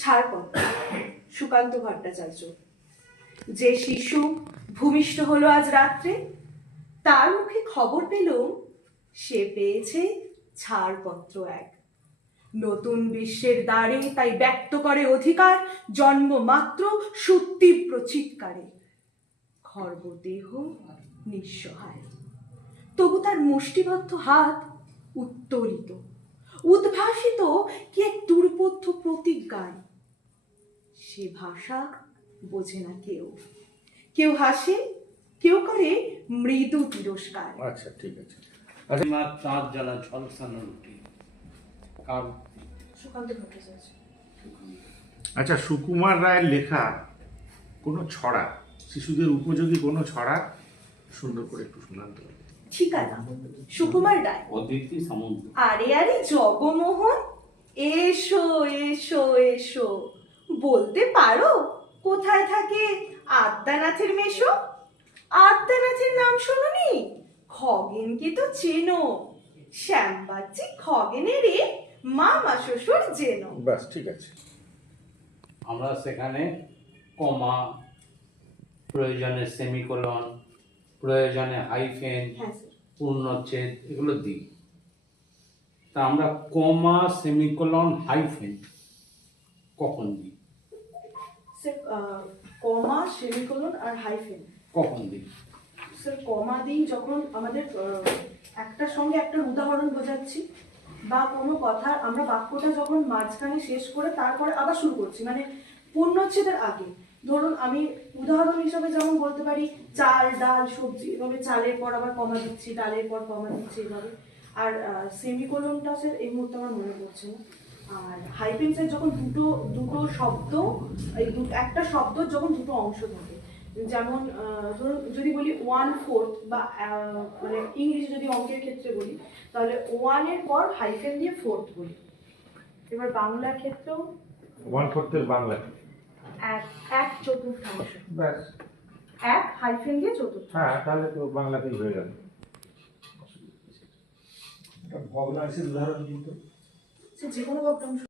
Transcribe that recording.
ছাড়পত্র সুকান্ত ভট্টাচার্য। যে শিশু ভূমিষ্ঠ হলো আজ রাত্রে, তার মুখে খবর পেলুম সে পেয়েছে ছাড়পত্র এক। নতুন বিশ্বের দ্বারে তাই ব্যক্ত করে অধিকার, জন্মমাত্র সুতীব্র চিৎকারে। খর্বদেহ নিঃসহায়, তবু তার মুষ্টিবদ্ধ হাত উত্তোলিত, উদ্ভাসিত কি এক দুর্বোধ্য প্রতিজ্ঞায়। সে ভাষা বোঝে না কেউ, কেউ হাসে, কেউ করে মৃদু তিরস্কার। আচ্ছা, ঠিক আছে। মা চাঁদ জ্বালা ঝলসানো রুটি কার? সুকান্ত ভট্টাচার্য। আচ্ছা, সুকুমার রায়ের লেখা কোনো ছড়া, শিশুদের উপযোগী কোনো ছড়া সুন্দর করে একটু শোনান তো। ঠিকানা সুকুমার রায়। অদিতি সামন্ত। আরে আরে জগমোহন, এসো এসো এসো। বলতে পারো কোথায় থাকে আদ্যানাথের মেশো? আদ্যানাথের নাম শোনোনি? খগেনকে তো চেনো, শ্যামবাচ্চি খগেনেরই মামা শ্বশুর জেনো। বাস, ঠিক আছে। আমরা সেখানে কমা, প্রয়োজনে সেমিকোলন, প্রয়োজনে হাইফেন, হ্যাঁ স্যার। পূর্ণচ্ছেদ এগুলো দিই। তা আমরা কমা, সেমিকোলন, হাইফেন কখন দিই? স্যার কমা, সেমিকোলন আর হাইফেন কখন দিই? স্যার কমা দিই যখন আমাদের একটার সঙ্গে একটা উদাহরণ বোঝাচ্ছি, বা কোনো কথা আমরা বাক্যটা যখন মাঝখানে শেষ করে তারপরে আবার শুরু করছি, মানে পূর্ণচ্ছেদের আগে। ধরুন আমি উদাহরণ হিসাবে যেমন বলতে পারি চাল, ডাল, সবজি, এভাবে চালের পর আবার কমা দিচ্ছি, ডালের পর কমা দিচ্ছি এভাবে। আর সেমিকোলনটা স্যার এই মুহূর্তে আমার মনে পড়ছে না। আর হাইফেন স্যার যখন দুটো শব্দ, এই একটা শব্দ যখন দুটো অংশ থাকে, যেমন ধরুন যদি বলি 1/4 বা মানে ইংলিশে যদি অঙ্কের ক্ষেত্রে বলি তাহলে 1 এর পর হাইফেন দিয়ে 4th বলি। এবার বাংলার ক্ষেত্রেও 1/4 এর বাংলা এক চতুর্থাংশ, ব্যাস। এক হাইফেন দিয়ে চতুর্থ। হ্যাঁ, তাহলে তো বাংলাতেই হয়ে গেল। ভগ্নাংশের উদাহরণ কিন্তু সে যে কোনো ভগ্নাংশ